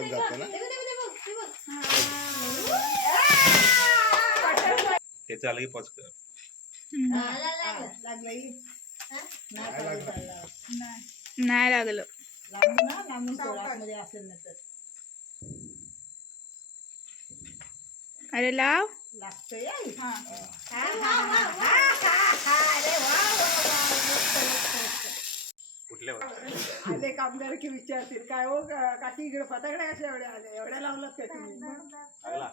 पटकन जाते ना ते चालू की पॉज कर काय लागलं? नाही लागलं अरे लाव कुठल्या आले कामगार की विचारतील काय हो का- काकी इकडे फटाकड्या कशा एवढ्या आल्या एवढ्या लावलात का तुम्ही? लागला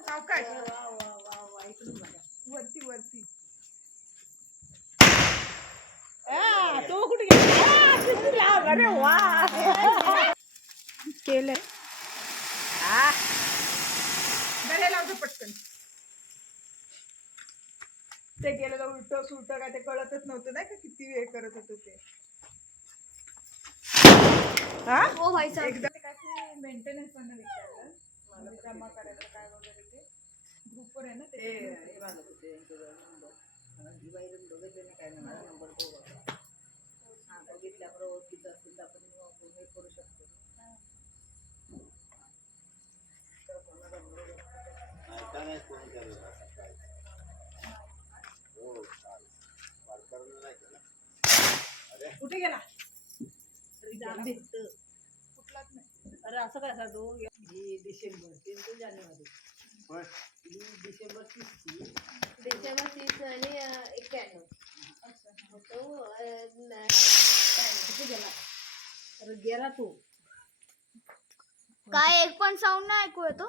सावकाश. वा वा वा वा इकडून बघा. वरती वरती. आ, तो कुठे गेला? आ, किती लांब. अरे वा. केलंय. गळे लावतो पटकन. ते गेलं उलट सुलट काय ते कळतच नव्हतं नाही का? किती वेळ करत होतो ते. हा? हो भाई साहब एकदा मेंटेनन्स पण विचारलं. मला जमा करायचं काय वगैरे ते ग्रुपवर आहे ना ते हे मागत होते बघितले ना काय मला नंबर तो बघा. हा बघितल्याबरोबर ओळखीचं असेल तर आपण हे करू शकतो. तर कोणाला असं काय तू? ही डिसेंबर तीन ते जानेवारी. ही डिसेंबर तीस डिसेंबर तीस आणि एक्क्याण्णव तो गेला? अरे गेला तू. काय एक पण साऊंड नाही ऐकू येतो?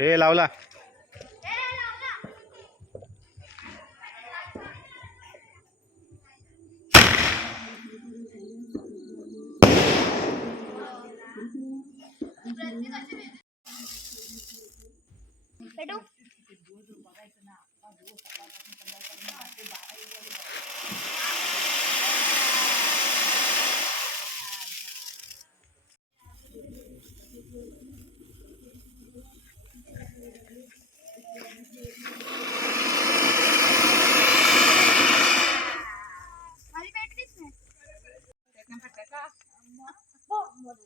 हे लावला भेटू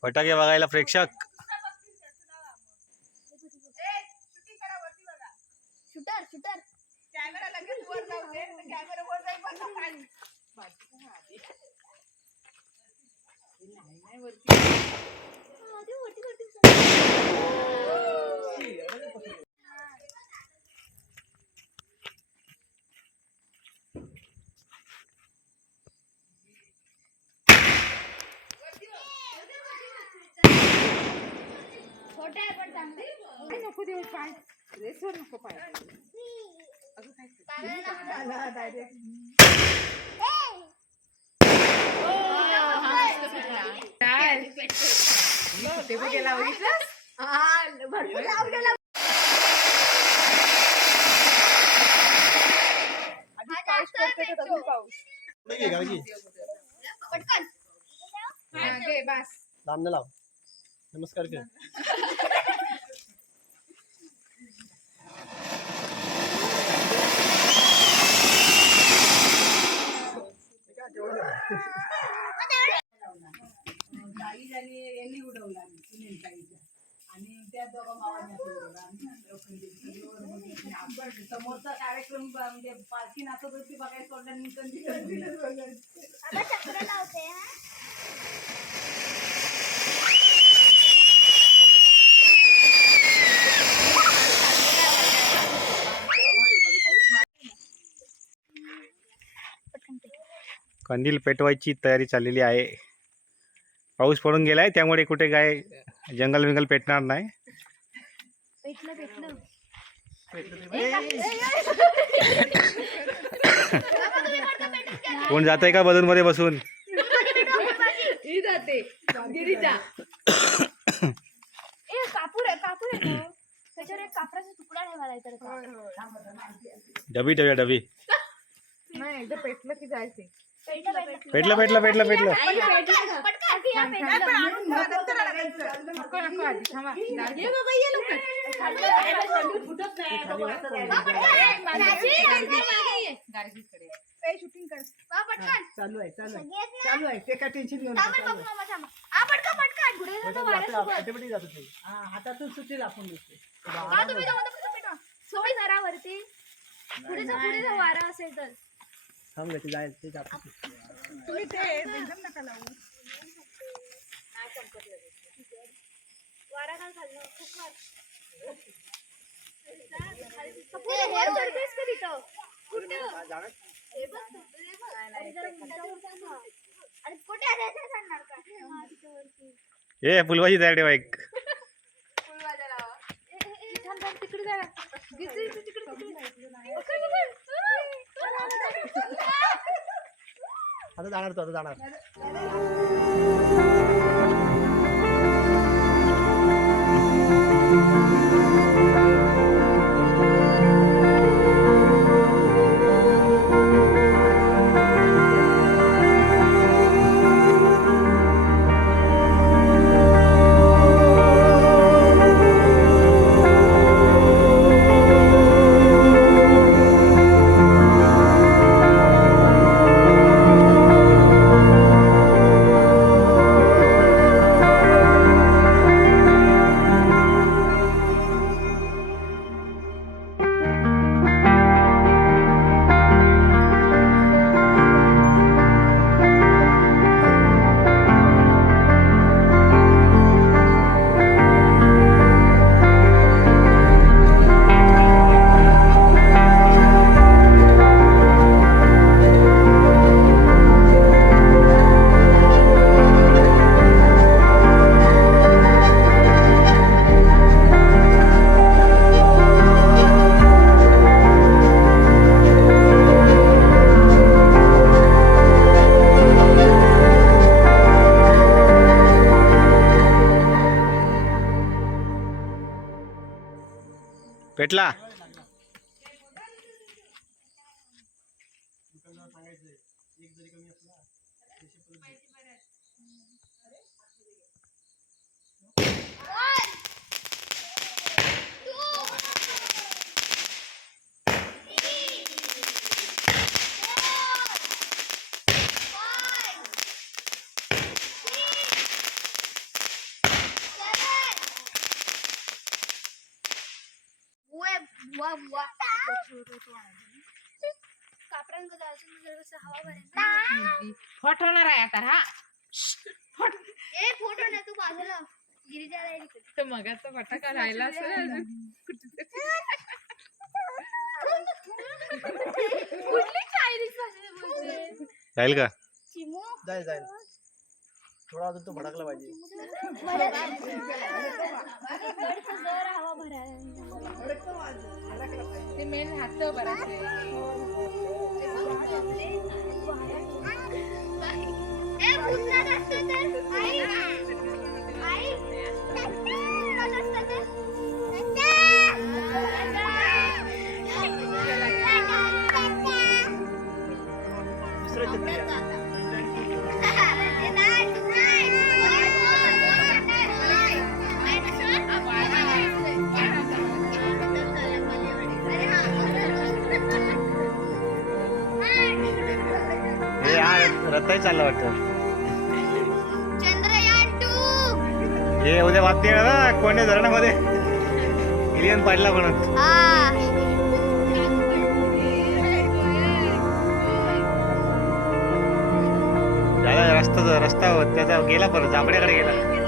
फटाके बघायला प्रेक्षक शूटर शूटर कॅमेरा लगेच वर जाऊ दे कॅमेरा वर जाईल पण तो खाली. नाही, नाही, वरती. छोटे आहे पण चांगले काय नको देऊ पाय ड्रेसवर नको पाय अगं काय आला direct. बघ, ते बघ गेला बघितलंस? हा, भरपूर लांब गेला. आधी पाऊस पडतोय का तसंच पाऊस? कुठे गे गावची पटकन हा, घे, बस. लांब लाव नमस्कार कर ताई आणि यांनी उडवला सुनील ताईचा आणि त्या दोघं मावांनी समोरचा कार्यक्रम म्हणजे पालखी नाचत होती बघायला सोडल्या निकन तिकडे दिलं बघायचं. आता चक्र लावते हा पटकन पेट. कंदील पेटवायची तयारी चाललेली आहे. पाऊस पडून गेलाय त्यामुळे कुठे काय जंगल विंगल पेटणार नाही. पेटलं पेटलं. कोण जात आहे का बलून मध्ये बसून जाते. गिरीजा. ए कापूर आहे कापूर आहे तो. त्याच्यावर एक कापराचा तुकडा ठेवायला तर डबी ठेवूया डबी. नाही एकदा पेटलं की जायचे पेटलं पेटलं पेटलं पेटलं चालू आहे चालू आहे? चालू आहे ते काय टेन्शन घेऊन पुढे जातो वाऱ्यासोबत. ऑटोमॅटिक जात होते हातातून सुट्टी हा, तुम्ही पेटवा. सोय जरा वरती पुढे पुढे वारा असेल तर थांब ते जायला ते. तुम्ही ते बेंजम नका लावू वारा काल खाल्लं खूप मार वरतीच का तिथं कुठं बघ तू, बघ. अरे जरा उंचावर जा ना. अरे कुठे आहे ते सांगणार का तिथं वरती. ए फुलवाची तयार ठेवा एक ए, ए, ए, थांब, थांब, तिकडे जा. तिकडे, तिकडे, तिकडे, तिकडे. पकड, पकड. आता जाणार तो आता जाणार પેટલા जरासं हवा हॉट होणार आहे आता हा. ए फोटो नाही तू बाजूला. गिरिजा. तर फटाका राहिला असेल. कुठली चायनीज भाषा बोलते जाईल का? चिमू. जाईल जाईल. थोडा अजून तो भडकला पाहिजे. ते मेन हात बराच ए भूतनाथ असतं तर हे उद्या बातमी येणार ना कोण्या धरणामध्ये. एलियन पाडला झाला रस्ता रस्ता त्याचा गेला परत जांभड्याकडे गेला.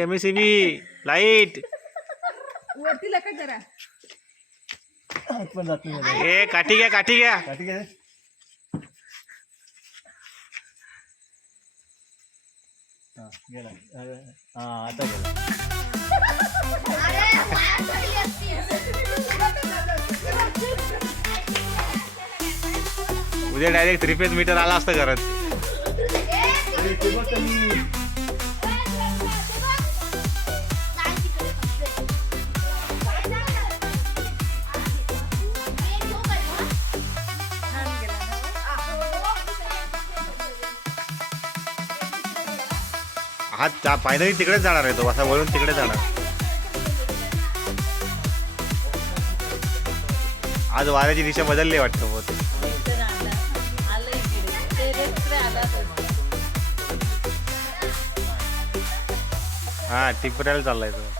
M S C B light वरती लकट जरा हात पण जात नाही मध्ये. ए काठी घ्या काठी घ्या हा, हा गेला अरे, हा आता गेला. उद्या डायरेक्ट थ्री पेज मीटर आला असतं घरात ए, अरे, ते बघ कमी. हा फायनली तिकडेच जाणार आहे तो असा वळून तिकडे जाणार. आज वाऱ्याची दिशा बदलली वाटतं बहुतेक. हा टिपऱ्याला चाललाय तो.